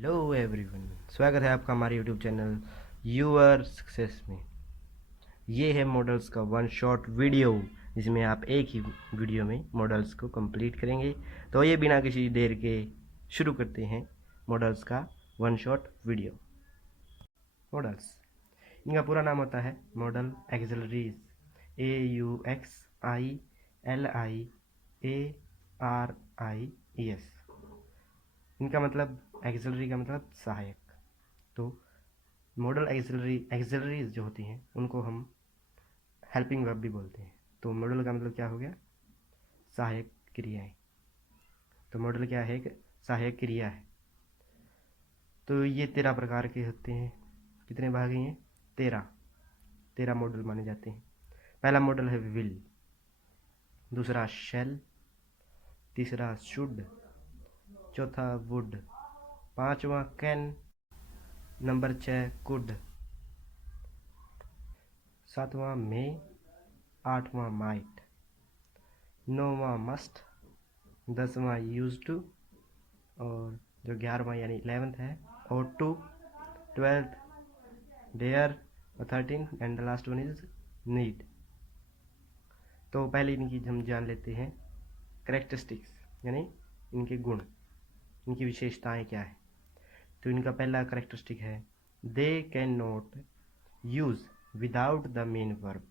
Hello everyone, स्वागत है आपका हमारे यूट्यूब चैनल यूर सक्सेस में। ये है मॉडल्स का वन शॉट वीडियो, जिसमें आप एक ही वीडियो में मॉडल्स को कंप्लीट करेंगे। तो ये बिना किसी देर के शुरू करते हैं मॉडल्स का वन शॉट वीडियो। मॉडल्स, इनका पूरा नाम होता है मॉडल एक्सिलरीज, AUXILIARIES। इनका मतलब एक्सिलरी का मतलब सहायक। तो मॉडल एक्सिलरीज जो होती हैं उनको हम हेल्पिंग वर्ब भी बोलते हैं। तो मॉडल का मतलब क्या हो गया? सहायक क्रियाएं। तो मॉडल क्या है? एक सहायक क्रिया है। तो ये 13 प्रकार के होते हैं। कितने भाग हैं? 13 मॉडल माने जाते हैं। पहला मॉडल है विल, दूसरा शेल, तीसरा शुड, चौथा वुड, पांचवा कैन, नंबर 6 कुड, सातवां मे, आठवां माइट, नौवां मस्ट, 10वां यूज टू, और जो 11वां यानी 11th है और टू, 12th डेयर, और 13 and the last one is need. तो पहले इनकी हम जान लेते हैं करेक्टरिस्टिक्स, यानी इनके गुण, इनकी विशेषताएं क्या है। तो इनका पहला करेक्टरिस्टिक है they can not use without the main verb,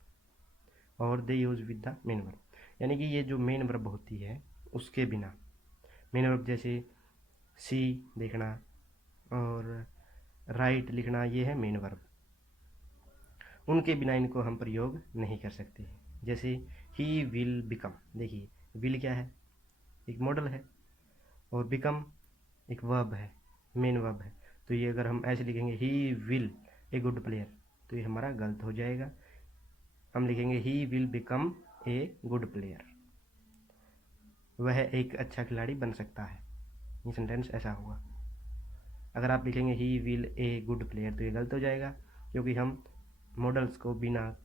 और they use with the main verb, यानी कि ये जो मेन वर्ब होती है उसके बिना, मेन वर्ब जैसे सी देखना और राइट लिखना, ये है मेन वर्ब, उनके बिना इनको हम प्रयोग नहीं कर सकते। जैसे ही विल बिकम, देखिए विल क्या है? एक मॉडल है, और बिकम एक वर्ब है, मेन वर्ब है। तो ये अगर हम ऐसे लिखेंगे he will a good player, तो ये हमारा गलत हो जाएगा। हम लिखेंगे he will become a good player, वह एक अच्छा खिलाड़ी बन सकता है। ये सेंटेंस ऐसा हुआ। अगर आप लिखेंगे he will a good player, तो ये गलत हो जाएगा, क्योंकि हम मॉडल्स को बिना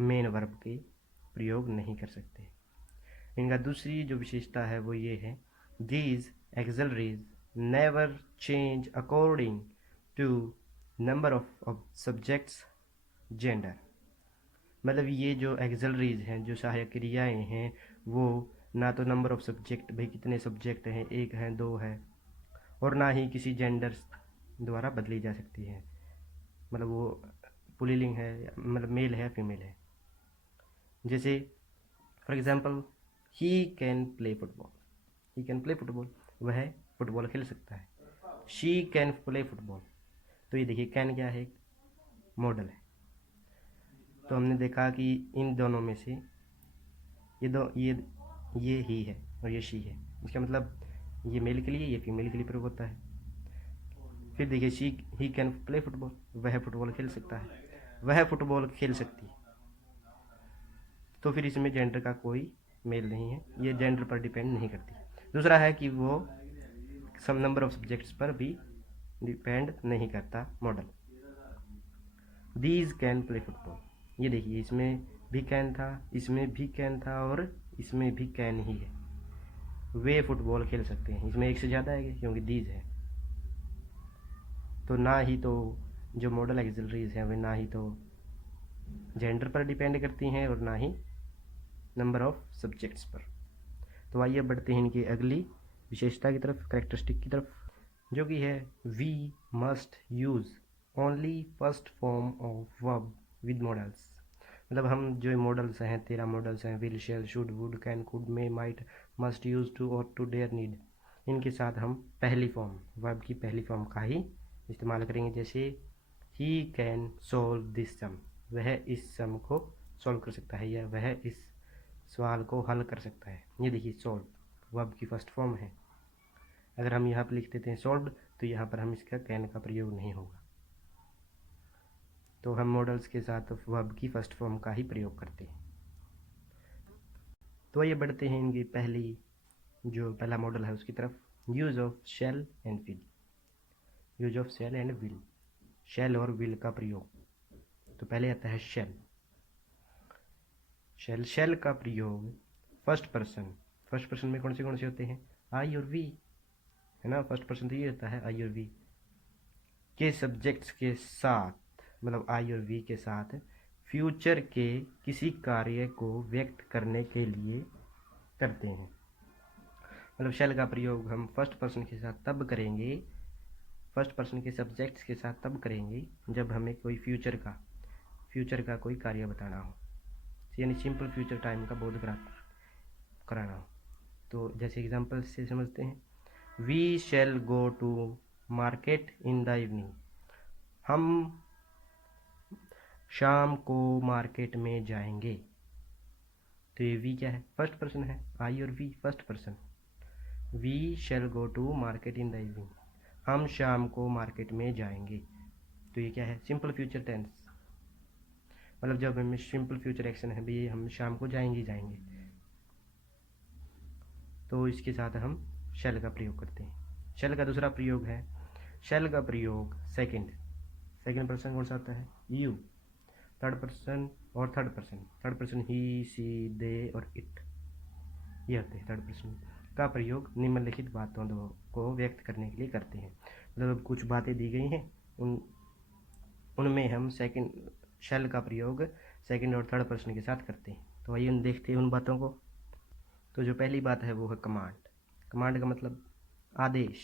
मेन वर्ब के प्रयोग नहीं कर सकते। इनका दूसरी जो विशेषता है वो ये है these auxiliaries never change according to number of subjects gender. मतलब ये जो एक्सिलरीज हैं, जो सहायक क्रियाएं हैं, वो ना तो नंबर ऑफ सब्जेक्ट, भाई कितने सब्जेक्ट हैं, एक है दो है, और ना ही किसी जेंडर द्वारा बदली जा सकती है। मतलब वो पुल्लिंग है, मतलब मेल है फीमेल है। जैसे for example he can play football, he can play football, वह फुटबॉल खेल सकता है। शी कैन प्ले फुटबॉल, तो ये देखिए कैन क्या है? मॉडल है। तो हमने देखा कि इन दोनों में से ये ही है और ये शी है। इसका मतलब ये मेल के लिए, ये फीमेल के लिए प्रयोग होता है। फिर देखिए she he can play football, वह फुटबॉल खेल सकता है, वह फुटबॉल खेल सकती है। तो फिर इसमें जेंडर का कोई मेल नहीं है, ये जेंडर पर डिपेंड नहीं करती। दूसरा है कि वो सम नंबर ऑफ सब्जेक्ट्स पर भी डिपेंड नहीं करता model. These can play football, ये देखिए इसमें भी कैन था, इसमें भी कैन था, और इसमें भी कैन ही है। वे फुटबॉल खेल सकते हैं, इसमें एक से ज़्यादा है क्योंकि दीज है। तो ना ही तो जो मॉडल एक्सिलरीज हैं वे ना ही तो जेंडर पर डिपेंड करती हैं और ना ही नंबर ऑफ सब्जेक्ट्स पर। तो आइए बढ़ते हैं इनकी अगली विशेषता की तरफ, करेक्टरिस्टिक की तरफ, जो कि है we must use only first form of verb with modals. मतलब हम जो मॉडल्स हैं, 13 मॉडल्स हैं, will, shall, should, would, can, could, may, might, must, use to ought to, dare, need, इनके साथ हम पहली फॉर्म, वर्ब की पहली फॉर्म का ही इस्तेमाल करेंगे। जैसे ही कैन सोल्व दिस सम, वह इस सम को सॉल्व कर सकता है, या वह इस सवाल को हल कर सकता है। ये देखिए सॉल्व वर्ब की फर्स्ट फॉर्म है। अगर हम यहाँ पर लिख देते हैं सॉल्व, तो यहाँ पर हम इसका कैन का प्रयोग नहीं होगा। तो हम मॉडल्स के साथ वर्ब की फर्स्ट फॉर्म का ही प्रयोग करते हैं। तो ये बढ़ते हैं इनकी जो पहला मॉडल है उसकी तरफ, use of shall and will. Use of shall and will, shall और विल का प्रयोग। तो पहले आता है शेल। शेल का प्रयोग फर्स्ट पर्सन में कौन से होते हैं? आई और वी। है ना, फर्स्ट पर्सन तो ये होता है आई और वी के सब्जेक्ट्स के साथ, मतलब आई और वी के साथ फ्यूचर के किसी कार्य को व्यक्त करने के लिए करते हैं। मतलब शैल का प्रयोग हम फर्स्ट पर्सन के साथ तब करेंगे, फर्स्ट पर्सन के सब्जेक्ट्स के साथ तब करेंगे जब हमें कोई फ्यूचर का कोई कार्य बताना हो, यानी सिंपल फ्यूचर टाइम का बोध कराना हो। तो जैसे एग्जांपल से समझते हैं, we shall go to market in the evening, हम शाम को मार्केट में जाएंगे। तो ये वी क्या है, फर्स्ट पर्सन है, आई और we first person. We shall go to market in the evening, हम शाम को मार्केट में जाएंगे। तो ये क्या है, सिंपल फ्यूचर टेंस, मतलब जब हमें सिंपल फ्यूचर एक्शन है भाई हम शाम को जाएंगे, तो इसके साथ हम शैल का प्रयोग करते हैं। शैल का दूसरा प्रयोग है, शैल का प्रयोग सेकंड पर्सन कौन सा आता है, यू। थर्ड पर्सन और थर्ड पर्सन ही, सी, दे और इट, ये होते हैं थर्ड पर्सन का प्रयोग निम्नलिखित बातों को व्यक्त करने के लिए करते हैं। मतलब कुछ बातें दी गई हैं, उनमें हम शैल का प्रयोग सेकंड और थर्ड पर्सन के साथ करते हैं। तो आइए देखते हैं उन बातों को। तो जो पहली बात है वो है कमांड। कमांड का मतलब आदेश,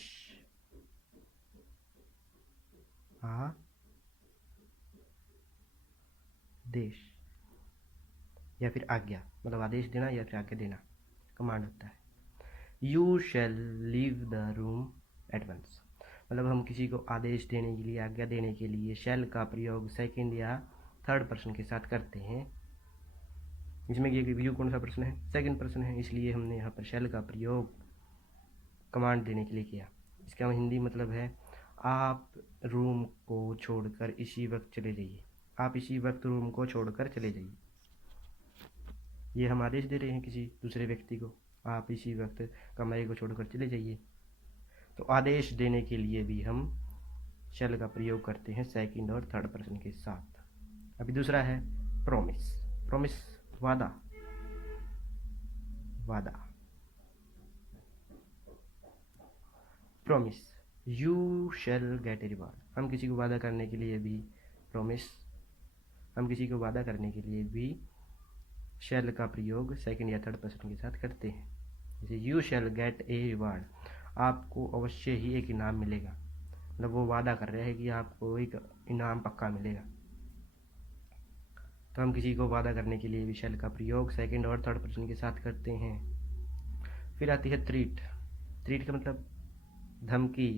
आदेश या फिर आज्ञा, मतलब आदेश देना या फिर आज्ञा देना, कमांड होता है। You shall leave the room at once, मतलब हम किसी को आदेश देने के लिए, आज्ञा देने के लिए शैल का प्रयोग सेकंड या थर्ड पर्सन के साथ करते हैं। इसमें ये यू कौन सा पर्सन है, सेकंड पर्सन है, इसलिए हमने यहाँ पर शैल का प्रयोग कमांड देने के लिए किया। इसका हिंदी मतलब है आप रूम को छोड़कर इसी वक्त चले जाइए, आप इसी वक्त रूम को छोड़कर चले जाइए। ये हम आदेश दे रहे हैं किसी दूसरे व्यक्ति को, आप इसी वक्त कमरे को छोड़कर चले जाइए। तो आदेश देने के लिए भी हम शैल का प्रयोग करते हैं सेकंड और थर्ड पर्सन के साथ। अभी दूसरा है प्रॉमिस। प्रॉमिस वादा, promise, you shall gate a reward, हम किसी को वादा करने के लिए भी शैल का प्रयोग सेकंड या थर्ड पर्सन के साथ करते हैं। जैसे you shall gate a reward, आपको अवश्य ही एक इनाम मिलेगा, मतलब वो वादा कर रहे हैं कि आपको एक इनाम पक्का मिलेगा। तो हम किसी को वादा करने के लिए भी शैल का प्रयोग सेकंड और थर्ड पर्सन के साथ करते हैं। फिर आती है थ्रीट। थ्रीट का मतलब धमकी,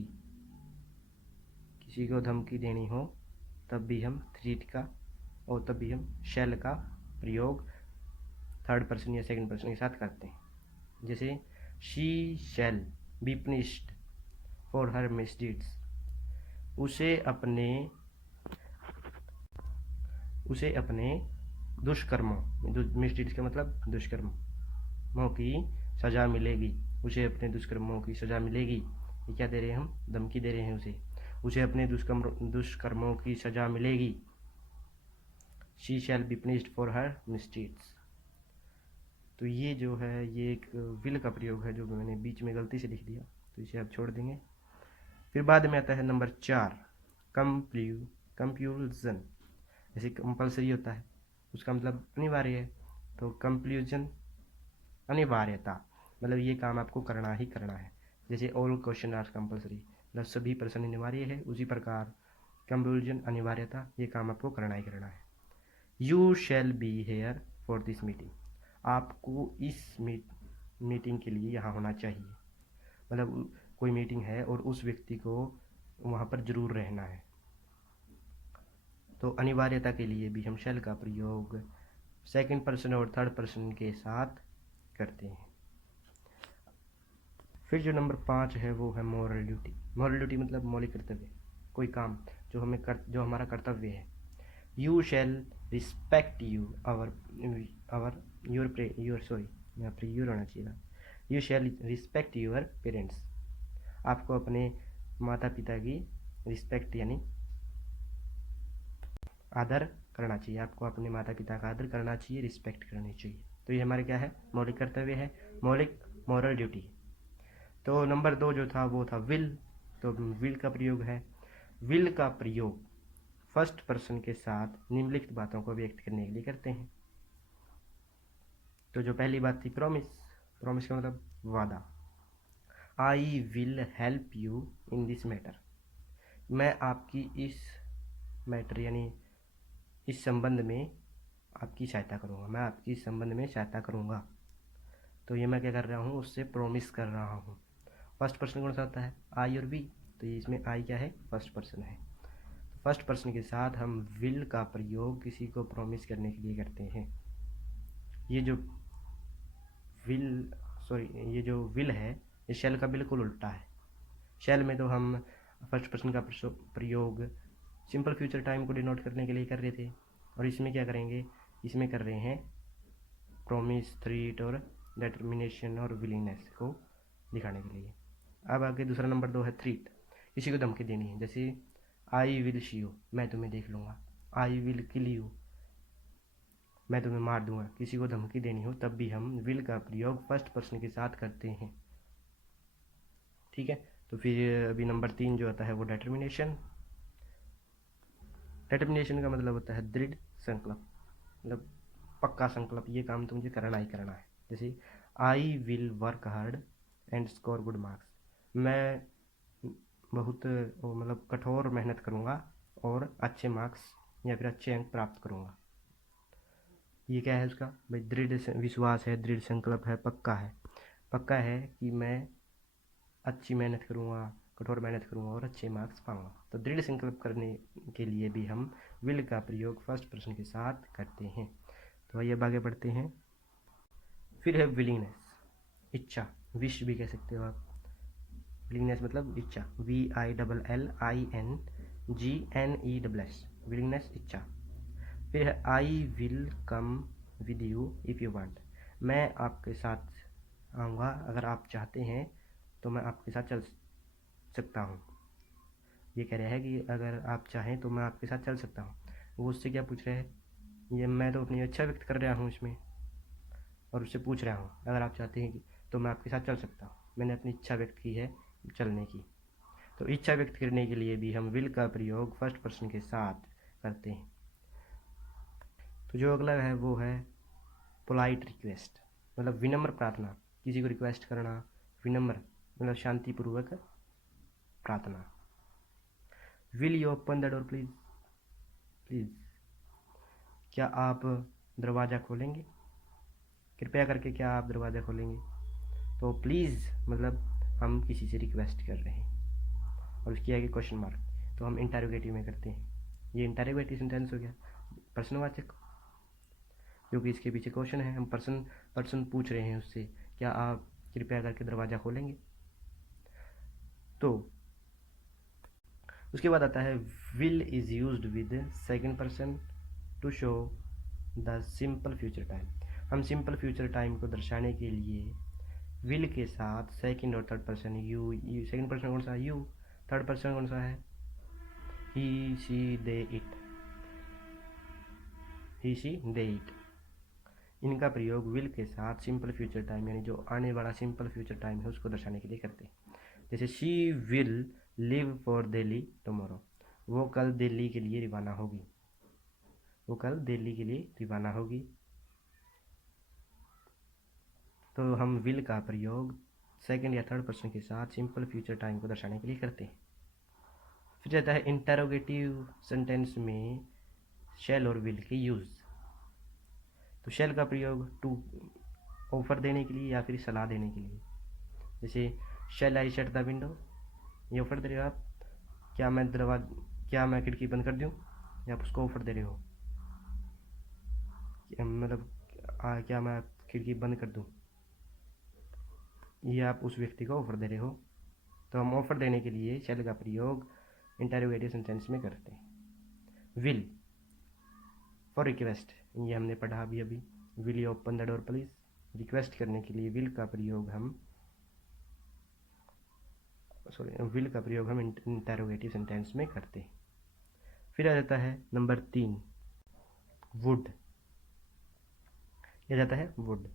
किसी को धमकी देनी हो तब भी हम थ्रीट का और तब भी हम शैल का प्रयोग थर्ड पर्सन या सेकंड पर्सन के साथ करते हैं। जैसे she shall be punished for her misdeeds, उसे अपने दुष्कर्मों, मिसडीड्स का मतलब दुष्कर्मों की सजा मिलेगी, उसे अपने दुष्कर्मों की सजा मिलेगी। ये क्या दे रहे हैं हम, धमकी दे रहे हैं उसे अपने दुष्कर्मों की सजा मिलेगी। She shall be punished for her misdeeds. तो ये जो है ये एक विल का प्रयोग है जो मैंने बीच में गलती से लिख दिया, तो इसे आप छोड़ देंगे। फिर बाद में आता है नंबर 4 कंप्यूजन। जैसे कंपल्सरी होता है उसका मतलब अनिवार्य है, तो कंक्लूजन अनिवार्यता, मतलब ये काम आपको करना ही करना है। जैसे ऑल क्वेश्चन आर कंपल्सरी, मतलब सभी प्रश्न अनिवार्य है, उसी प्रकार कंक्लूजन अनिवार्यता, ये काम आपको करना ही करना है। You shall be here for this meeting, आपको इस मीटिंग के लिए यहाँ होना चाहिए, मतलब कोई मीटिंग है और उस व्यक्ति को वहाँ पर जरूर रहना है। तो अनिवार्यता के लिए भी हम शैल का प्रयोग सेकंड पर्सन और थर्ड पर्सन के साथ करते हैं। फिर जो नंबर 5 है वो है मॉरल ड्यूटी। मॉरल ड्यूटी मतलब मौलिक कर्तव्य, कोई काम जो हमारा कर्तव्य है। यू शैल रिस्पेक्ट यूर होना चाहिए। You shall respect your parents, आपको अपने माता पिता की रिस्पेक्ट यानी आदर करना चाहिए, आपको अपने माता पिता का आदर करना चाहिए, रिस्पेक्ट करनी चाहिए। तो ये हमारे क्या है, मौलिक कर्तव्य है, मौलिक मॉरल ड्यूटी। तो नंबर 2 जो था वो था विल, तो विल का प्रयोग है। विल का प्रयोग फर्स्ट पर्सन के साथ निम्नलिखित बातों को व्यक्त करने के लिए करते हैं। तो जो पहली बात थी प्रॉमिस, प्रॉमिस का मतलब वादा। I will help you in this matter, मैं आपकी इस मैटर यानी इस संबंध में आपकी सहायता करूँगा, मैं आपकी इस संबंध में सहायता करूँगा। तो ये मैं क्या कर रहा हूँ, उससे प्रॉमिस कर रहा हूँ। फर्स्ट पर्सन कौन सा होता है, आई और वी, तो ये इसमें आई क्या है, फर्स्ट पर्सन है। तो फर्स्ट पर्सन के साथ हम विल का प्रयोग किसी को प्रॉमिस करने के लिए करते हैं। ये जो विल है ये शेल का बिल्कुल उल्टा है। शेल में तो हम फर्स्ट पर्सन का प्रयोग सिंपल फ्यूचर टाइम को डिनोट करने के लिए कर रहे थे, और इसमें क्या करेंगे, इसमें कर रहे हैं प्रॉमिस, थ्रीट और डिटर्मिनेशन और विलिंगनेस को दिखाने के लिए। अब आगे दूसरा नंबर 2 है थ्रीट, किसी को धमकी देनी है। जैसे आई विल शी यू, मैं तुम्हें देख लूँगा। आई विल किल यू, मैं तुम्हें मार दूंगा। किसी को धमकी देनी हो तब भी हम विल का प्रयोग फर्स्ट पर्सन के साथ करते हैं। ठीक है, तो फिर अभी नंबर 3 जो आता है वो डिटर्मिनेशन। डिटर्मिनेशन का मतलब होता है दृढ़ संकल्प, मतलब पक्का संकल्प, ये काम तो मुझे करना ही करना है। जैसे I will work hard and score good marks, मैं बहुत मतलब कठोर मेहनत करूँगा और अच्छे मार्क्स या फिर अच्छे अंक प्राप्त करूँगा। ये क्या है उसका भाई, दृढ़ विश्वास है, दृढ़ संकल्प है, पक्का है। पक्का है कि मैं अच्छी मेहनत करूँगा, कठोर मेहनत करूँगा और अच्छे मार्क्स पाऊँगा। तो दृढ़ संकल्प करने के लिए भी हम विल का प्रयोग फर्स्ट पर्सन के साथ करते हैं। तो आइए अब आगे बढ़ते हैं। फिर है विलिंगनेस, इच्छा, विश भी कह सकते हो आप। विलिंगनेस मतलब इच्छा, VILLINGNESS, विलिंगनेस इच्छा। फिर है I will come with you if you want, मैं आपके साथ आऊँगा अगर आप चाहते हैं तो मैं आपके साथ चल सकता हूँ। ये कह रहा है कि अगर आप चाहें तो मैं आपके साथ चल सकता हूँ। वो उससे क्या पूछ रहे हैं, ये मैं तो अपनी इच्छा व्यक्त कर रहा हूँ इसमें, और उससे पूछ रहा हूँ अगर आप चाहते हैं कि तो मैं आपके साथ चल सकता हूँ। मैंने अपनी इच्छा व्यक्त की है चलने की। तो इच्छा व्यक्त करने के लिए भी हम विल का प्रयोग फर्स्ट पर्सन के साथ करते हैं। तो जो अगला है वो है पोलाइट रिक्वेस्ट, मतलब विनम्र प्रार्थना, किसी को रिक्वेस्ट करना, विनम्र मतलब शांतिपूर्वक प्रार्थना। Will you open the door please, please क्या आप दरवाज़ा खोलेंगे, कृपया करके क्या आप दरवाज़ा खोलेंगे। तो प्लीज़ मतलब हम किसी से रिक्वेस्ट कर रहे हैं, और उसकी आगे क्वेश्चन मार्क, तो हम इंटरोगेटिव में करते हैं। ये इंटरोगेटिव सेंटेंस हो गया प्रश्नवाचक, क्योंकि इसके पीछे क्वेश्चन है, हम पर्सन पूछ रहे हैं उससे क्या आप कृपया करके दरवाज़ा खोलेंगे। तो उसके बाद आता है will is used with second person to show the simple future time, हम सिंपल फ्यूचर टाइम को दर्शाने के लिए विल के साथ सेकंड और third person you, second person कौन सा है यू, थर्ड पर्सन कौन सा है he she they it, he she they it, इनका प्रयोग विल के साथ सिंपल फ्यूचर टाइम यानी जो आने वाला सिंपल फ्यूचर टाइम है उसको दर्शाने के लिए करते हैं। जैसे she will live for Delhi tomorrow, वो कल दिल्ली के लिए रवाना होगी, वो कल दिल्ली के लिए रवाना होगी। तो हम विल का प्रयोग सेकंड या थर्ड पर्सन के साथ सिंपल फ्यूचर टाइम को दर्शाने के लिए करते हैं। फिर रहता है इंटरोगेटिव सेंटेंस में शैल और विल के यूज़। तो शैल का प्रयोग टू ऑफर देने के लिए या फिर सलाह देने के लिए। जैसे शैल आई शट द विंडो, ये ऑफर दे रहे हो आप, क्या मैं खिड़की बंद कर दूँ, या आप उसको ऑफर दे रहे हो मतलब क्या मैं खिड़की बंद कर दूँ, ये आप उस व्यक्ति को ऑफर दे रहे हो। तो हम ऑफर देने के लिए शैल का प्रयोग इंटरोगेटिव सेंटेंस में करते हैं। विल फॉर रिक्वेस्ट, ये हमने पढ़ा अभी, will you open the door please, request करने के लिए विल का प्रयोग हम इंटरोगेटिव सेंटेंस में करते हैं। फिर आ जाता है नंबर 3 वुड, यह जाता है वुड।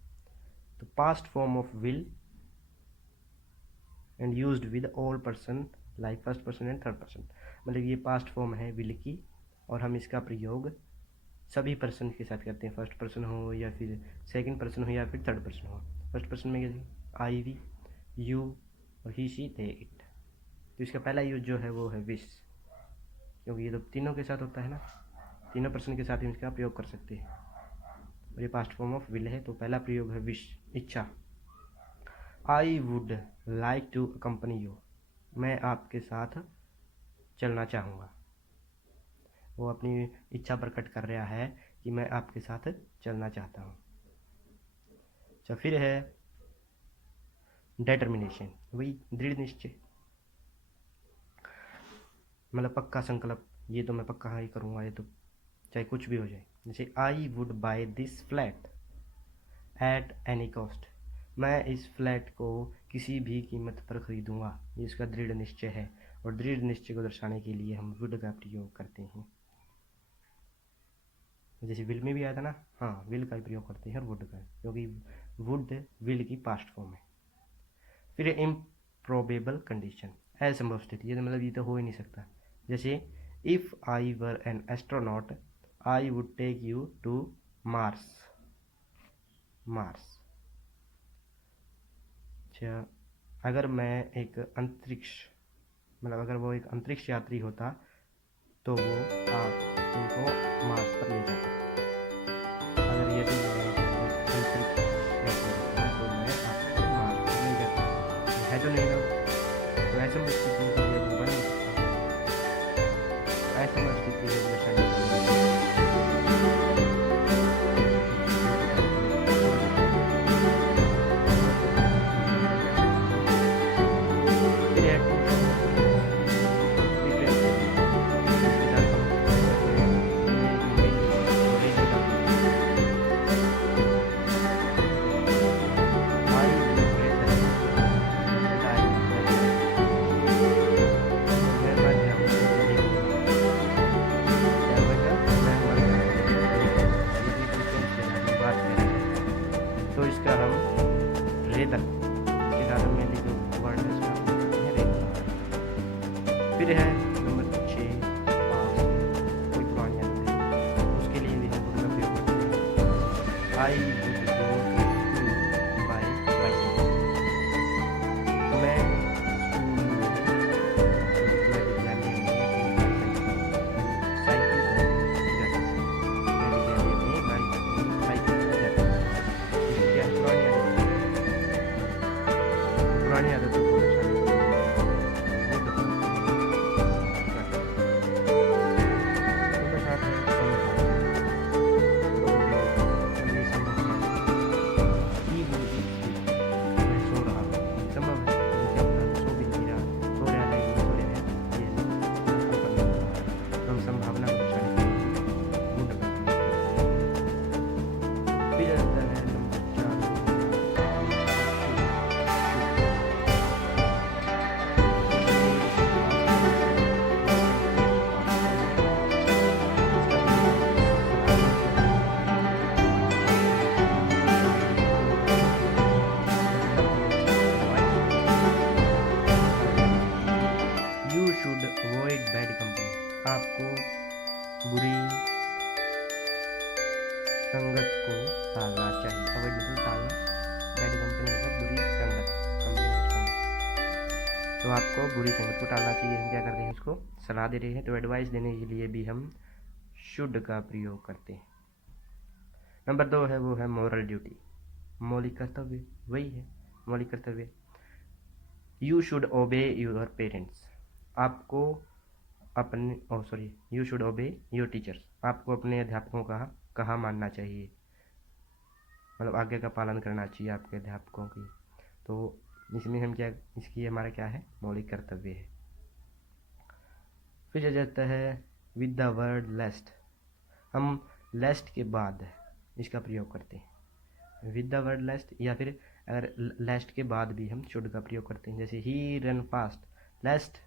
तो past form of will and used with all person like first person and third person. मतलब ये पास्ट फॉर्म है विल की, और हम इसका प्रयोग सभी पर्सन के साथ करते हैं, फर्स्ट पर्सन हो या फिर सेकंड पर्सन हो या फिर थर्ड पर्सन हो। फर्स्ट पर्सन में कैसे आई वी यू और ही शी दे इट। तो इसका पहला यूज जो है वो है विश, क्योंकि ये तो तीनों के साथ होता है ना, तीनों पर्सन के साथ ही इसका प्रयोग कर सकते हैं, और ये पास्ट फॉर्म ऑफ विल है, तो पहला प्रयोग है विश, इच्छा। I would like to accompany you, मैं आपके साथ चलना चाहूँगा। वो अपनी इच्छा प्रकट कर रहा है कि मैं आपके साथ चलना चाहता हूँ। अच्छा, फिर है डेटर्मिनेशन, वही दृढ़ निश्चय, मतलब पक्का संकल्प, ये तो मैं पक्का ही करूँगा, ये तो चाहे कुछ भी हो जाए। जैसे I would by this flat at any cost, मैं इस फ्लैट को किसी भी कीमत पर खरीदूंगा, ये इसका दृढ़ निश्चय है। और दृढ़ निश्चय को दर्शाने के लिए हम वुड का प्रयोग करते हैं। जैसे विल में भी आया था ना, हाँ, विल का प्रयोग करते हैं और वुड का, क्योंकि वुड विल की पास्ट फॉर्म है। फिर इम्प्रोबेबल कंडीशन, असंभव स्थिति, ये मतलब ये तो हो ही नहीं सकता। जैसे if I were an astronaut I would take you to Mars. अच्छा, अगर मैं एक अंतरिक्ष, मतलब अगर वो एक अंतरिक्ष यात्री होता तो वो उनको मार्स पर ले जाता। अगर यदि मैं एक अंतरिक्ष यात्री होता तो मैं आपको मार्स पर ले जाता, है तो नहीं ना, तो ऐसे में स्थिति के लिए वो बन नहीं सकता। ऐसे में स्थिति को दर्शाने के लिए तो इसका हम रेदर, इसके साथ हम मेनली जो वर्ड है इसका है रेदर। फिर है नंबर 6 पास, कोई पुरानी आदत है, उसके लिए भी हम वुड का प्रयोग करते हैं। I would go to buy bicycle, मैं स्कूल में, मैं विद्यालय में साइकिल पर जाता हूँ, मैं विद्यालय में साइकिल पर जाता हूँ। क्या है, पुरानी आदतों को दर्शाने के लिए वुड का प्रयोग करते हैं। नंबर 7 है संभावना, मतलब ये संभव है, ही विल बी स्लीप, मैं सो रहा हूँ, संभव है, लेकिन क्या पता सो भी नहीं रहा, सो रहा है नहीं सो रहा है, ये कंफर्म नहीं होता। तो हम संभावना को दर्शाने के लिए वुड का प्रयोग करते हैं। फिर आता है number 4 you should avoid bad company, आपको बुरी संगत को टालना चाहिए। अवॉइड मतलब टालना, बैड कंपनी मतलब बुरी संगत, कंपनी मतलब संगत, तो आपको बुरी संगत को टालना चाहिए। हम क्या करते हैं, इसको सलाह दे रहे हैं, तो एडवाइस देने के लिए भी हम शुड का प्रयोग करते हैं। नंबर 2 है वो है मॉरल ड्यूटी, मौलिक कर्तव्य, वही है मौलिक कर्तव्य। यू शुड ओबे योर पेरेंट्स, आपको अपने यू शुड ओबे योर टीचर्स, आपको अपने अध्यापकों का कहा मानना चाहिए, मतलब आज्ञा का पालन करना चाहिए आपके अध्यापकों की। तो इसमें हम क्या, इसकी हमारा क्या है, मौलिक कर्तव्य है। फिर आ जाता है विद द वर्ड लेस्ट, हम लेस्ट के बाद इसका प्रयोग करते हैं, विद द वर्ड लेस्ट, या फिर अगर लेस्ट के बाद भी हम शुड का प्रयोग करते हैं। जैसे he ran fast lest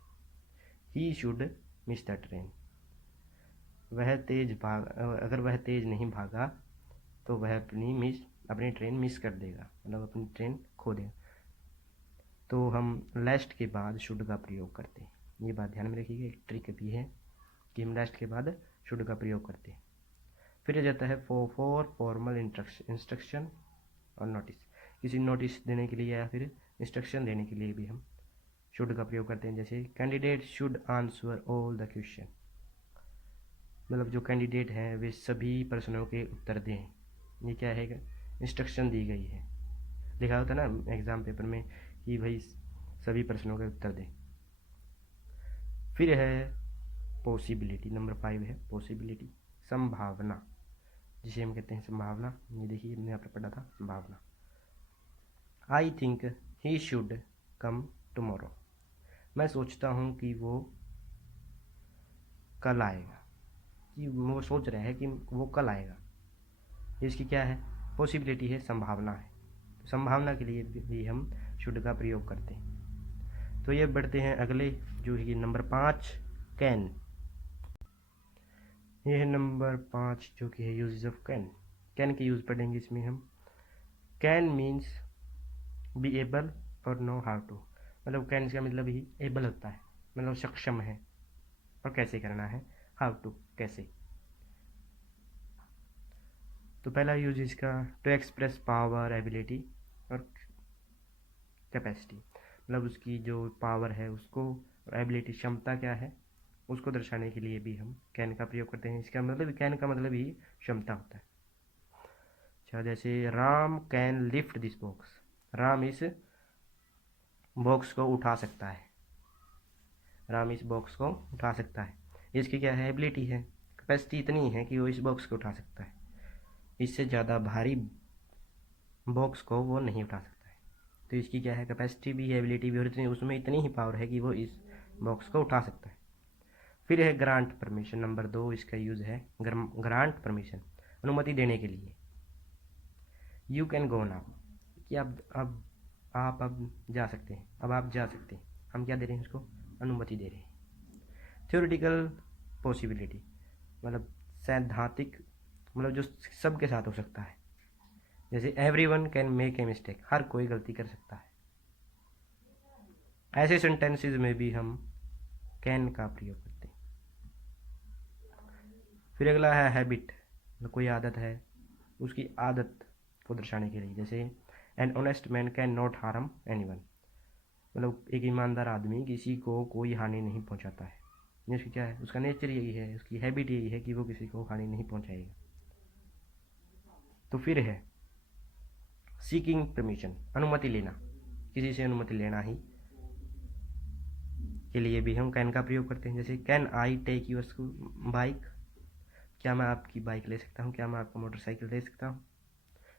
he should miss the train, वह तेज भाग, अगर वह तेज नहीं भागा तो वह अपनी ट्रेन मिस कर देगा, मतलब अपनी ट्रेन खो देगा। तो हम लास्ट के बाद शुड का प्रयोग करते हैं। ये बात ध्यान में रखिएगा, एक ट्रिक भी है कि हम लास्ट के बाद शुड का प्रयोग करते हैं। फिर आ जाता है फॉर फॉर्मल इंस्ट्रक्शन और नोटिस। किसी नोटिस देने के लिए या फिर इंस्ट्रक्शन देने के लिए भी हम शुड का प्रयोग करते हैं। जैसे candidate should answer all the question, मतलब जो कैंडिडेट हैं वे सभी प्रश्नों के उत्तर दें। ये क्या है, इंस्ट्रक्शन दी गई है। लिखा होता है ना एग्ज़ाम पेपर में कि भाई सभी प्रश्नों के उत्तर दें। फिर है पॉसिबिलिटी, नंबर 5 है पॉसिबिलिटी, संभावना, जिसे हम कहते हैं संभावना। ये देखिए हमने यहाँ पर पढ़ा था संभावना। I think he should come tomorrow, मैं सोचता हूँ कि वो कल आएगा, कि वो सोच रहा है कि वो कल आएगा। इसकी क्या है, पॉसिबिलिटी है, संभावना है। तो संभावना के लिए भी हम शुड का प्रयोग करते हैं। तो ये बढ़ते हैं अगले, जो है नंबर 5 कैन। ये है नंबर 5 जो कि है यूजेस ऑफ कैन। कैन के यूज़ पढ़ेंगे इसमें हम। कैन मीन्स बी एबल और नो हाउ टू, मतलब कैन का मतलब ही एबल होता है, मतलब सक्षम है, और कैसे करना है, हाउ टू कैसे। तो पहला यूज इसका टू एक्सप्रेस पावर एबिलिटी और कैपेसिटी, मतलब उसकी जो पावर है उसको, और एबिलिटी क्षमता क्या है उसको दर्शाने के लिए भी हम कैन का प्रयोग करते हैं। इसका मतलब कैन का मतलब ही क्षमता होता है। अच्छा, जैसे Ram can lift this box, Ram इस बॉक्स को उठा सकता है, राम इस बॉक्स को उठा सकता है। इसकी क्या है, एबिलिटी है, कैपेसिटी इतनी है कि वो इस बॉक्स को उठा सकता है, इससे ज़्यादा भारी बॉक्स को वो नहीं उठा सकता है। तो इसकी क्या है, कैपेसिटी भी है, एबिलिटी भी, और इतनी उसमें इतनी ही पावर है कि वो इस बॉक्स को उठा सकता है। फिर है ग्रांट परमिशन, नंबर 2 इसका यूज़ है ग्रांट परमिशन, अनुमति देने के लिए। यू कैन गो नाउ, कि अब आप अब जा सकते हैं, अब आप जा सकते हैं, हम क्या दे रहे हैं उसको, अनुमति दे रहे हैं। थ्योरेटिकल पॉसिबिलिटी, मतलब सैद्धांतिक, मतलब जो सबके साथ हो सकता है। जैसे everyone can make a mistake, हर कोई गलती कर सकता है। ऐसे सेंटेंसेस में भी हम कैन का प्रयोग करते हैं। फिर अगला है हैबिट, मतलब कोई आदत है, उसकी आदत को दर्शाने के लिए। जैसे an honest man can not harm anyone, मतलब एक ईमानदार आदमी किसी को कोई हानि नहीं पहुंचाता है। ये उसकी क्या है, उसका नेचर यही है, उसकी हैबिट यही है कि वो किसी को हानि नहीं पहुंचाएगा। तो फिर है सीकिंग परमिशन, अनुमति लेना, किसी से अनुमति लेना ही के लिए भी हम कैन का प्रयोग करते हैं। जैसे can I take your bike, क्या मैं आपकी बाइक ले सकता हूँ, क्या मैं आपका मोटरसाइकिल ले सकता हूँ।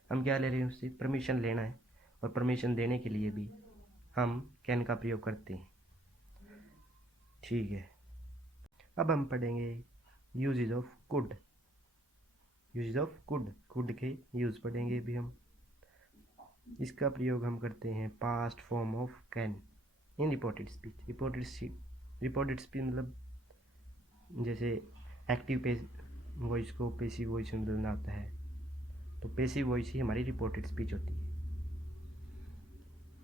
हम क्या ले रहे हैं, उससे परमिशन लेना है, और परमिशन देने के लिए भी हम कैन का प्रयोग करते हैं। ठीक है, अब हम पढ़ेंगे usages of could. Usages of could, could के यूज़ पढ़ेंगे भी हम। इसका प्रयोग हम करते हैं past form of can in reported speech. Reported speech मतलब जैसे एक्टिव वॉइस को पेसिव वॉइस में बदलना होता है, तो पेसिव वॉइस ही हमारी रिपोर्टेड स्पीच होती है।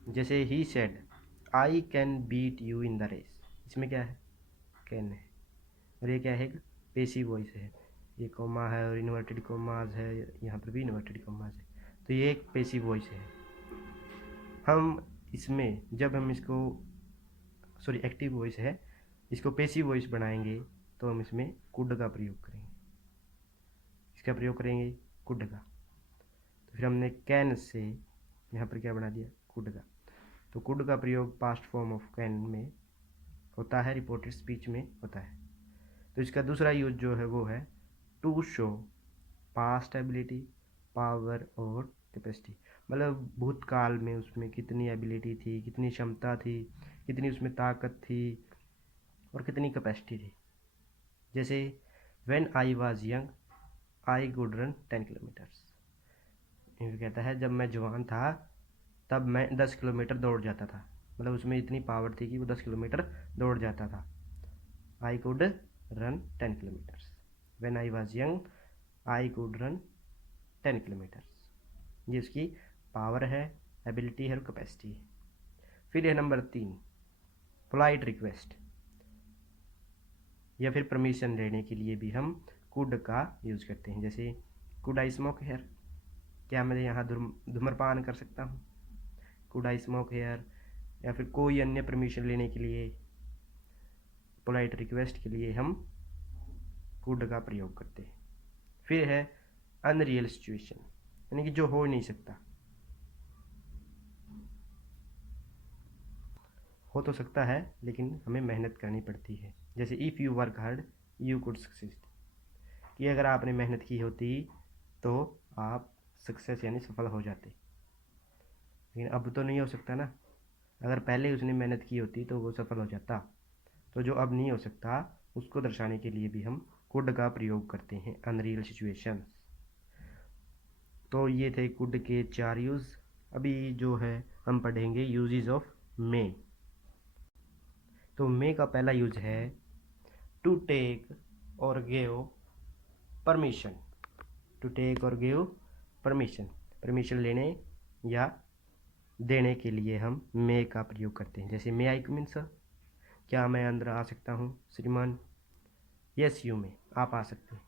जैसे he said I can beat you in the race, इसमें क्या है, कैन है, और ये क्या है, पेसिव वॉइस है। ये कोमा है और इन्वर्टेड कोमाज है, यहाँ पर भी इन्वर्टेड कोमाज है, तो ये एक पेसिव वॉइस है। हम इसमें जब हम इसको, सॉरी एक्टिव वॉइस है, इसको पेसिव वॉइस बनाएंगे तो हम इसमें कुड का प्रयोग करेंगे। इसका प्रयोग करेंगे कुड का, तो फिर हमने कैन से यहाँ पर क्या बना दिया, कुड का। तो कुड का प्रयोग पास्ट फॉर्म ऑफ कैन में होता है, रिपोर्टेड स्पीच में होता है। तो इसका दूसरा यूज जो है वो है to show past ability, power और कैपेसिटी, मतलब भूतकाल में उसमें कितनी एबिलिटी थी, कितनी क्षमता थी, कितनी उसमें ताकत थी, और कितनी कैपेसिटी थी। जैसे when I was young I could run 10 kilometres, ये कहता है जब मैं जवान था तब मैं 10 किलोमीटर दौड़ जाता था, मतलब उसमें इतनी पावर थी कि वो 10 किलोमीटर दौड़ जाता था। I could run 10 kilometres, when I was young I could run 10 kilometres. ये उसकी पावर है, एबिलिटी है और कैपेसिटी है। फिर है नंबर 3 पोलाइट रिक्वेस्ट, या फिर परमिशन लेने के लिए भी हम कुड का यूज़ करते हैं। जैसे कुड आई स्मोक हेयर, क्या मैं यहाँ धूम्रपान कर सकता हूँ, कुड आई स्मोक हेयर। या फिर कोई अन्य परमिशन लेने के लिए, पोलाइट रिक्वेस्ट के लिए हम कुड का प्रयोग करते हैं। फिर है अनरियल सिचुएशन, यानी कि जो हो नहीं सकता, हो तो सकता है लेकिन हमें मेहनत करनी पड़ती है। जैसे if you work hard you could success, कि अगर आपने मेहनत की होती तो आप सक्सेस यानी सफल हो जाते, लेकिन अब तो नहीं हो सकता ना। अगर पहले उसने मेहनत की होती तो वो सफल हो जाता, तो जो अब नहीं हो सकता उसको दर्शाने के लिए भी हम कुड का प्रयोग करते हैं, अनरियल सिचुएशंस। तो ये थे कुड के 4 यूज़। अभी जो है हम पढ़ेंगे यूजेस ऑफ मे। तो मे का पहला यूज है टू टेक और गिव परमिशन। टू टेक और गिव परमिशन, परमिशन लेने या देने के लिए हम मे का प्रयोग करते हैं। जैसे मे आई कम इन सर, क्या मैं अंदर आ सकता हूँ श्रीमान। यस यू मे, आप आ सकते हैं।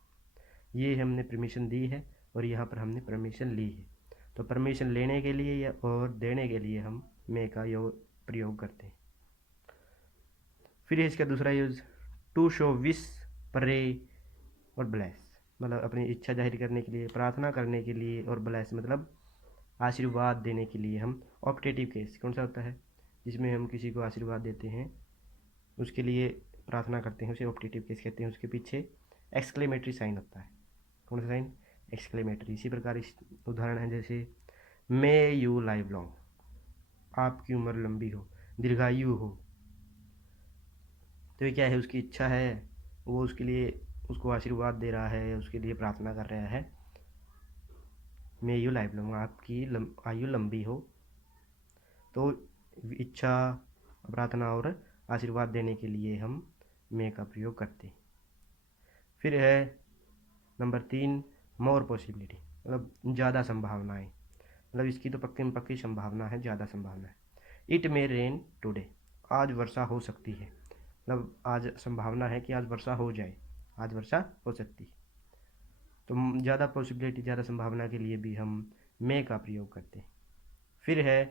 ये हमने परमिशन दी है और यहाँ पर हमने परमिशन ली है। तो परमिशन लेने के लिए या और देने के लिए हम मे का प्रयोग करते हैं। फिर इसका दूसरा use to show wish, pray और ब्लेस, मतलब अपनी इच्छा जाहिर करने के लिए, प्रार्थना करने के लिए, और ब्लेस मतलब आशीर्वाद देने के लिए हम ऑप्टेटिव केस कौन सा होता है जिसमें हम किसी को आशीर्वाद देते हैं, उसके लिए प्रार्थना करते हैं, उसे ऑप्टेटिव केस कहते हैं। उसके पीछे एक्सक्लेमेटरी साइन होता है, कौन सा साइन, एक्सक्लेमेटरी। इसी प्रकार इस उदाहरण है जैसे मे यू लाइव लॉन्ग, आपकी उम्र लंबी हो, दीर्घायु हो। तो ये क्या है, उसकी इच्छा है, वो उसके लिए उसको आशीर्वाद दे रहा है, उसके लिए प्रार्थना कर रहा है। मे यू लाइव लॉन्ग, आपकी आयु लंबी हो। तो इच्छा, प्रार्थना और आशीर्वाद देने के लिए हम मे का प्रयोग करते हैं। फिर है नंबर 3 मोर पॉसिबिलिटी, मतलब ज़्यादा संभावनाएं, मतलब इसकी तो पक्की में पक्की संभावना है, ज़्यादा संभावना है। इट मे रेन टुडे, आज वर्षा हो सकती है, मतलब आज संभावना है कि आज वर्षा हो जाए, आज वर्षा हो सकती है। तो ज़्यादा पॉसिबिलिटी, ज़्यादा संभावना के लिए भी हम मे का प्रयोग करते हैं। फिर है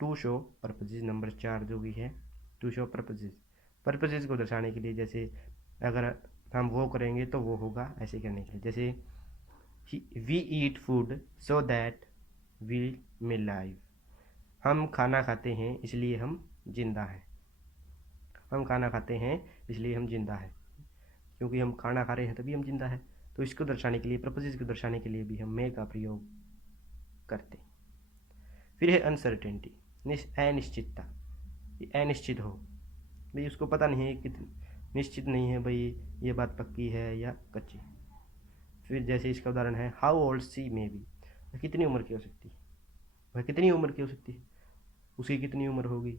टू शो पर्पजेज, नंबर 4 जो भी है टू शो पर्पजेज, पर्पजेज को दर्शाने के लिए। जैसे अगर हम वो करेंगे तो वो होगा, ऐसे करने के लिए। जैसे we eat food so that we may live, हम खाना खाते हैं इसलिए हम जिंदा हैं। हम खाना खाते हैं इसलिए हम जिंदा हैं, क्योंकि हम खाना खा रहे हैं तभी हम जिंदा हैं। तो इसको दर्शाने के लिए, पर्पजेज को दर्शाने के लिए भी हम मे का प्रयोग करते हैं। फिर है अनसर्टेनिटी, अनिश्चितता, अनिश्चित हो भाई, उसको पता नहीं है, कितनी निश्चित नहीं है भाई ये बात पक्की है या कच्ची। फिर जैसे इसका उदाहरण है how old she may be, कितनी उम्र की हो सकती है, वह कितनी उम्र की हो सकती है, उसकी कितनी उम्र होगी,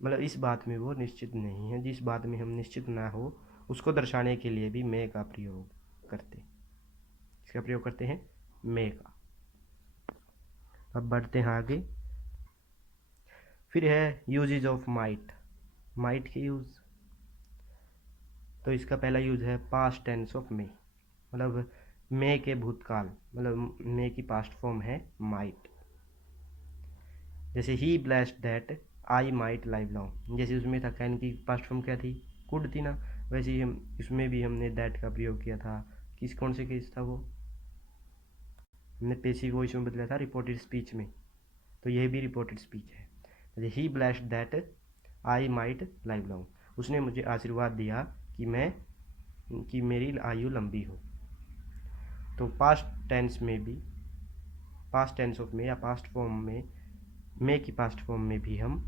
मतलब इस बात में वो निश्चित नहीं है। जिस बात में हम निश्चित ना हो उसको दर्शाने के लिए भी मे का प्रयोग करते हैं। इसका प्रयोग करते हैं मे का। अब बढ़ते हैं आगे। फिर है यूजेज ऑफ माइट, माइट के यूज़। तो इसका पहला यूज़ है पास्ट टेंस ऑफ मे, मतलब मे के भूतकाल, मतलब मे की पास्ट फॉर्म है माइट। जैसे he blessed that I might live long, जैसे उसमें था कैन की पास्ट फॉर्म क्या थी, कुड थी ना, वैसे ही हम इसमें भी हमने दैट का प्रयोग किया था। किस कौन से केस था वो, हमने पेसिव वॉइस में बदला था रिपोर्टेड स्पीच में, तो यह भी रिपोर्टेड स्पीच है। जैसे he blessed that I might live long, उसने मुझे आशीर्वाद दिया कि मेरी आयु लंबी हो। तो पास्ट टेंस में भी, पास्ट टेंस ऑफ में या पास्ट फॉर्म में, मे की पास्ट फॉर्म में भी हम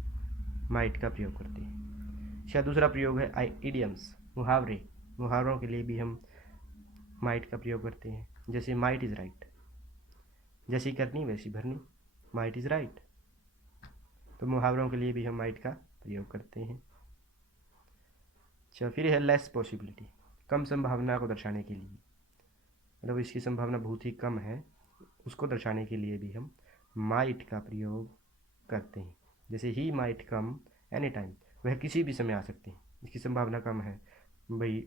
माइट का प्रयोग करते हैं। इसका दूसरा प्रयोग है इडियम्स, मुहावरे। मुहावरों के लिए भी हम माइट का प्रयोग करते हैं। जैसे माइट इज़ राइट, जैसी करनी वैसी भरनी, माइट इज़ राइट। तो मुहावरों के लिए भी हम माइट का प्रयोग करते हैं। अच्छा, फिर है लेस पॉसिबिलिटी, कम संभावना को दर्शाने के लिए, मतलब इसकी संभावना बहुत ही कम है, उसको दर्शाने के लिए भी हम माइट का प्रयोग करते हैं। जैसे he might come any time, वह किसी भी समय आ सकते हैं, इसकी संभावना कम है भाई,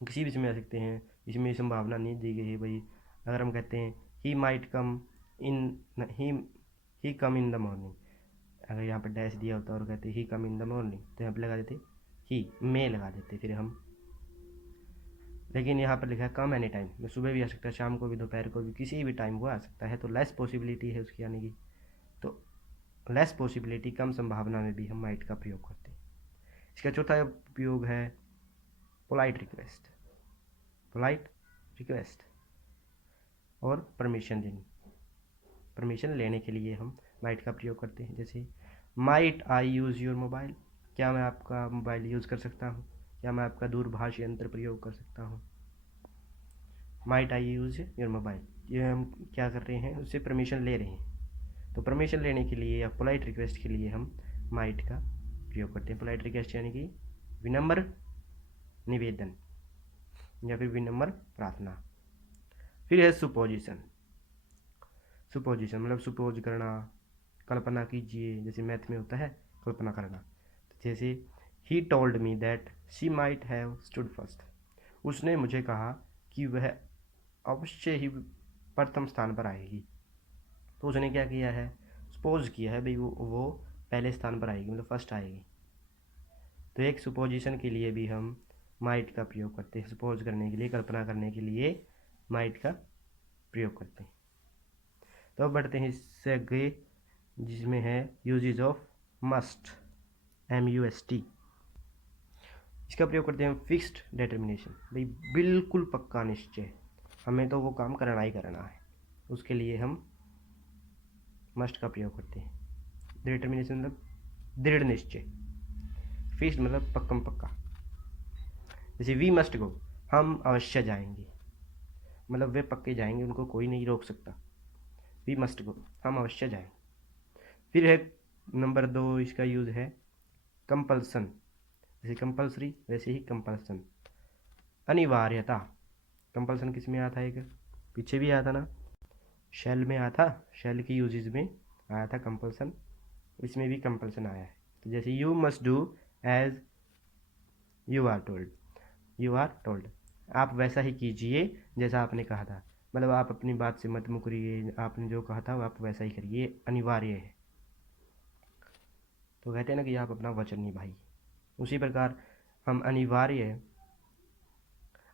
किसी भी समय आ सकते हैं, इसमें संभावना नहीं दी गई है भाई। अगर हम कहते हैं he might come in he come in the morning, अगर यहाँ पर डैश दिया होता और कहते ही कम इन द मॉर्निंग, तो यहाँ पर लगा देते ही, मे लगा देते फिर हम। लेकिन यहाँ पर लिखा है कम एनी टाइम, मैं सुबह भी आ सकता है, शाम को भी, दोपहर को भी, किसी भी टाइम वो आ सकता है, तो लेस पॉसिबिलिटी है उसकी आने की। तो लेस पॉसिबिलिटी, कम संभावना में भी हम माइट का प्रयोग करते हैं। इसका चौथा उपयोग है पोलाइट रिक्वेस्ट। पोलाइट रिक्वेस्ट और परमिशन लेनी, परमिशन लेने के लिए हम माइट का प्रयोग करते हैं। जैसे might I use your mobile, क्या मैं आपका मोबाइल यूज़ कर सकता हूँ, क्या मैं आपका दूरभाष यंत्र प्रयोग कर सकता हूँ। Might I use your mobile, ये हम क्या कर रहे हैं, उससे परमिशन ले रहे हैं। तो परमिशन लेने के लिए या पोलाइट रिक्वेस्ट के लिए हम माइट का प्रयोग करते हैं। पोलाइट रिक्वेस्ट यानी कि विनम्र निवेदन या फिर विनम्र प्रार्थना। फिर है सुपोजिशन। सुपोजिशन मतलब सुपोज करना, कल्पना कीजिए, जैसे मैथ में होता है कल्पना करना। जैसे he told me that she might have stood first, उसने मुझे कहा कि वह अवश्य ही प्रथम स्थान पर आएगी। तो उसने क्या किया है, सपोज किया है भाई वो पहले स्थान पर आएगी, मतलब फर्स्ट आएगी। तो एक सुपोजिशन के लिए भी हम माइट का प्रयोग करते हैं, सपोज करने के लिए, कल्पना करने के लिए माइट का प्रयोग करते हैं। तो अब बढ़ते हैं इससे आगे, जिसमें है यूजेज ऑफ मस्ट, MUST। इसका प्रयोग करते हैं फिक्स्ड डिटर्मिनेशन, भाई बिल्कुल पक्का निश्चय, हमें तो वो काम करना ही करना है, उसके लिए हम मस्ट का प्रयोग करते हैं। डिटर्मिनेशन मतलब दृढ़ निश्चय, फिक्स्ड मतलब पक्कम पक्का। जैसे वी मस्ट गो, हम अवश्य जाएंगे, मतलब वे पक्के जाएंगे, उनको कोई नहीं रोक सकता। वी मस्ट गो, हम अवश्य जाएंगे। फिर है नंबर 2, इसका यूज़ है कंपल्सन। जैसे कंपल्सरी वैसे ही कंपल्सन, अनिवार्यता। कंपल्सन किस में आता है, एक पीछे भी आया था ना, शेल में आया था, शेल की यूजेज में आया था कंपल्सन, इसमें भी कंपल्सन आया है। तो जैसे you must do as you are told, you are told, आप वैसा ही कीजिए जैसा आपने कहा था, मतलब आप अपनी बात से मत मुकरिए, आपने जो कहा था वो आप वैसा ही करिए, अनिवार्य है। तो कहते हैं ना कि आप अपना वचन निभाइए, उसी प्रकार हम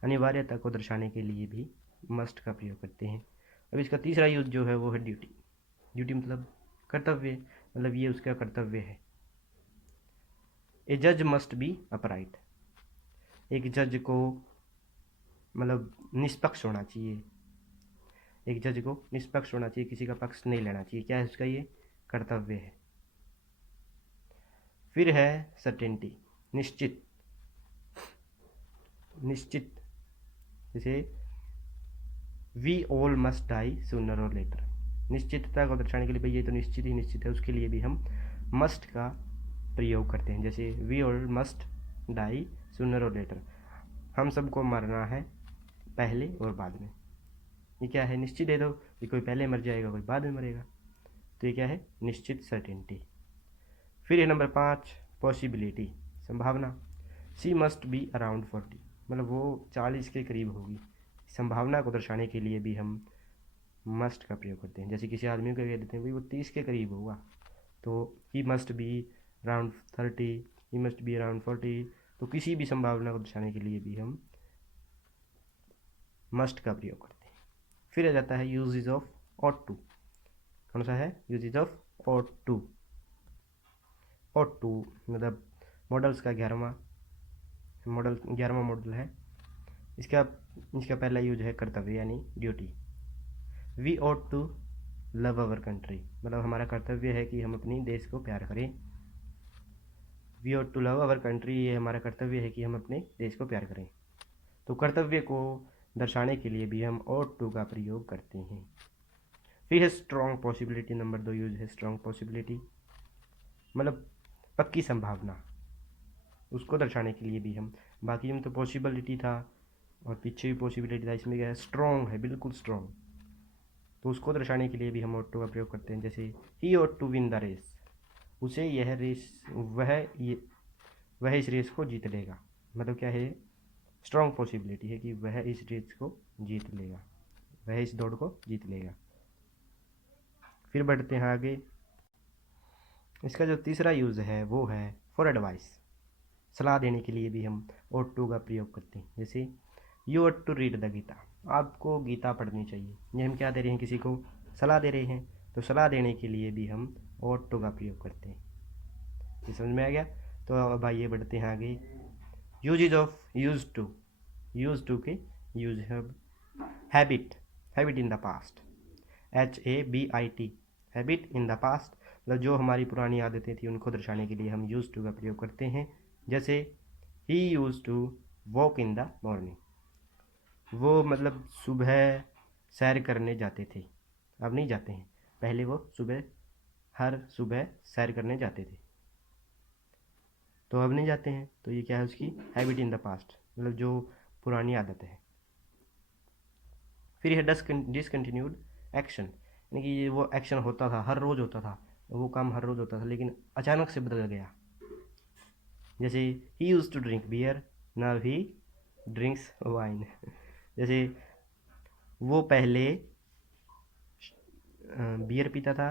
अनिवार्यता को दर्शाने के लिए भी मस्ट का प्रयोग करते हैं। अब इसका तीसरा यूज जो है वो है ड्यूटी। ड्यूटी मतलब कर्तव्य, मतलब ये उसका कर्तव्य है। ए जज मस्ट बी अपराइट, एक जज को मतलब निष्पक्ष होना चाहिए, एक जज को निष्पक्ष होना चाहिए, किसी का पक्ष नहीं लेना चाहिए, क्या है उसका ये कर्तव्य है। फिर है सर्टेनिटी, निश्चित, निश्चित। जैसे we all must die sooner or later, निश्चितता को दर्शाने के लिए भाई ये तो निश्चित ही निश्चित है, उसके लिए भी हम मस्ट का प्रयोग करते हैं। जैसे we all must die sooner or later, हम सबको मरना है पहले और बाद में। ये क्या है, निश्चित है, तो ये कोई पहले मर जाएगा कोई बाद में मरेगा, तो ये क्या है, निश्चित, सर्टेनिटी। फिर है नंबर 5, पॉसिबिलिटी, संभावना। सी मस्ट बी अराउंड 40, मतलब वो 40 के करीब होगी, संभावना को दर्शाने के लिए भी हम मस्ट का प्रयोग करते हैं। जैसे किसी आदमी को कह देते हैं भाई वो 30 के करीब होगा, तो he must be around 30, he must be around 40, तो किसी भी संभावना को दर्शाने के लिए भी हम मस्ट का प्रयोग करते हैं। फिर आ जाता है यूजेज ऑफ ऑट टू। कौन सा है, usages of ought to. Ought to मतलब मॉडल्स का 11वां मॉडल है। इसका पहला यूज है कर्तव्य यानी duty. We ought to love our country, मतलब हमारा कर्तव्य है कि हम अपनी देश को प्यार करें। We ought to love our country, ये हमारा कर्तव्य है कि हम अपने देश को प्यार करें। तो कर्तव्य को दर्शाने के लिए भी हम ऑट टू का प्रयोग करते हैं। फिर है स्ट्रॉन्ग पॉसिबिलिटी, नंबर 2 यूज है स्ट्रॉन्ग पॉसिबिलिटी, मतलब पक्की संभावना, उसको दर्शाने के लिए भी हम, बाकी में तो पॉसिबिलिटी था और पीछे भी पॉसिबिलिटी था, इसमें क्या है, स्ट्रॉन्ग है, बिल्कुल स्ट्रॉन्ग, तो उसको दर्शाने के लिए भी हम ऑट टू का प्रयोग करते हैं। जैसे he ought to win the race, उसे यह रेस वह इस रेस को जीत लेगा। मतलब क्या है, स्ट्रॉन्ग पॉसिबिलिटी है कि वह इस रेस को जीत लेगा, वह इस दौड़ को जीत लेगा। फिर बढ़ते हैं आगे। इसका जो तीसरा यूज़ है वो है फॉर एडवाइस। सलाह देने के लिए भी हम ought to का प्रयोग करते हैं। जैसे you ought to read the Gita, आपको गीता पढ़नी चाहिए। ये हम क्या दे रहे हैं, किसी को सलाह दे रहे हैं, तो सलाह देने के लिए भी हम ought to का प्रयोग करते हैं। ये समझ में आ गया। तो अब आइए बढ़ते हैं आगे। यूजेज ऑफ यूज टू के यूज है habit in the past, HABIT, habit in the past, मतलब जो हमारी पुरानी आदतें थी उनको दर्शाने के लिए हम यूज टू का प्रयोग करते हैं। जैसे he used to walk in the morning, वो मतलब सुबह सैर करने जाते थे, अब नहीं जाते हैं। पहले वो हर सुबह सैर करने जाते थे, तो अब नहीं जाते हैं। तो ये क्या है, उसकी हैबिट इन द पास्ट, मतलब जो पुरानी आदत है। फिर है डिसकंटिन्यूड एक्शन, यानी कि ये वो एक्शन होता था, हर रोज़ होता था, वो काम हर रोज़ होता था, लेकिन अचानक से बदल गया। जैसे he used to drink beer, now he drinks wine. जैसे वो पहले बियर पीता था,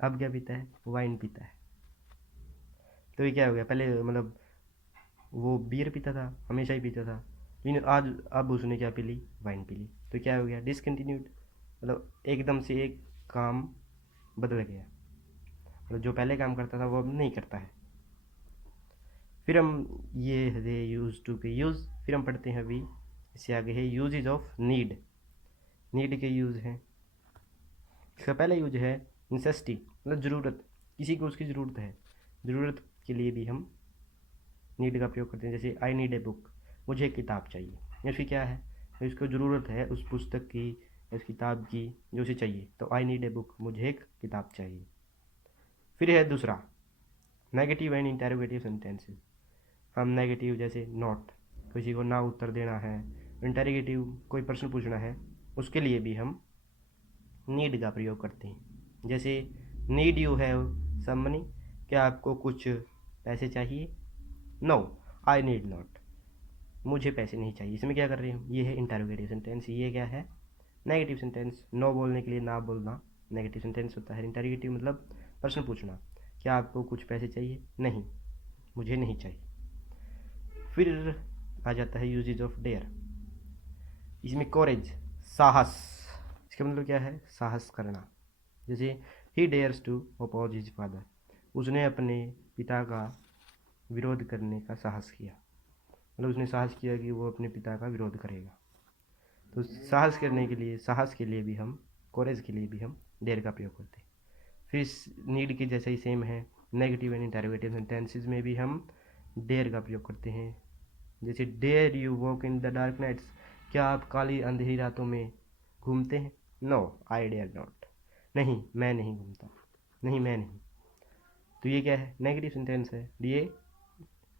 अब क्या पीता है, वाइन पीता है। तो ये क्या हो गया, पहले मतलब वो बियर पीता था, हमेशा ही पीता था, लेकिन आज अब उसने क्या पी ली, वाइन पी ली। तो क्या हो गया, डिसकंटिन्यूड, मतलब एकदम से एक काम बदल गया, मतलब जो पहले काम करता था वो अब नहीं करता है। फिर हम ये है यूज टू के यूज़। फिर हम पढ़ते हैं अभी, इससे आगे है यूजेज ऑफ नीड के यूज़ हैं। इसका पहला यूज है नेसेसिटी, मतलब ज़रूरत, किसी को उसकी ज़रूरत है, ज़रूरत के लिए भी हम नीड का प्रयोग करते हैं। जैसे आई नीड ए बुक, मुझे एक किताब चाहिए, या फिर क्या है, इसको ज़रूरत है उस पुस्तक की, उस किताब की जो उसे चाहिए, तो आई नीड ए बुक, मुझे एक किताब चाहिए। फिर है दूसरा नेगेटिव एंड इंटेरोगेटिव सेंटेंसेस। हम नेगेटिव जैसे नॉट, किसी को ना उत्तर देना है, इंटेरोगेटिव कोई प्रश्न पूछना है, उसके लिए भी हम नीड का प्रयोग करते हैं। जैसे need you have some money, क्या आपको कुछ पैसे चाहिए, नो आई नीड नॉट, मुझे पैसे नहीं चाहिए। इसमें क्या कर रहे हैं, ये है इंटेरोगेटिव सेंटेंस, ये क्या है, नेगेटिव सेंटेंस। नो बोलने के लिए ना बोलना नेगेटिव सेंटेंस होता है। इंटेरोगेटिव मतलब प्रश्न पूछना, क्या आपको कुछ पैसे चाहिए, नहीं, मुझे नहीं चाहिए। फिर आ जाता है यूजेज ऑफ डेयर। इसमें कोरेज, साहस, इसका मतलब क्या है, साहस करना। जैसे he dares to oppose his father, उसने अपने पिता का विरोध करने का साहस किया, मतलब उसने साहस किया कि वो अपने पिता का विरोध करेगा। तो साहस के लिए भी हम, कोरेज के लिए भी हम डेयर का प्रयोग करते हैं। फिर नीड के जैसे ही सेम है, नेगेटिव एंड इंटेरोगेटिव सेंटेंसेस में भी हम डेयर का प्रयोग करते हैं। जैसे dare you walk in the dark nights, क्या आप काली अंधेरी रातों में घूमते हैं, नो आई डेयर नॉट, नहीं मैं नहीं घूमता, नहीं मैं नहीं। तो ये क्या है, नेगेटिव सेंटेंस है, ये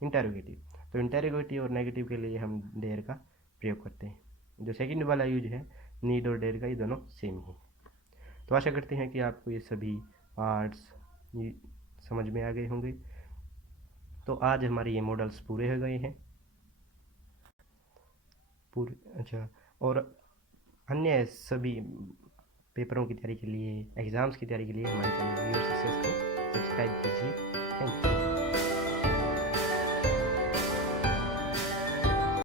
इंटेरोगेटिव। तो इंटेरोगेटिव और नेगेटिव के लिए हम डेयर का प्रयोग करते हैं। जो सेकंड वाला यूज है नीड और डेयर का, ये दोनों सेम ही। तो आशा करते हैं कि आपको ये सभी पार्ट्स समझ में आ गए होंगे। तो आज हमारे ये मॉडल्स पूरे हो गए हैं पूरे। अच्छा, और अन्य सभी पेपरों की तैयारी के लिए, एग्ज़ाम्स की तैयारी के लिए हमारे चैनल व्यूअर सक्सेस को सब्सक्राइब कीजिए। Thank you.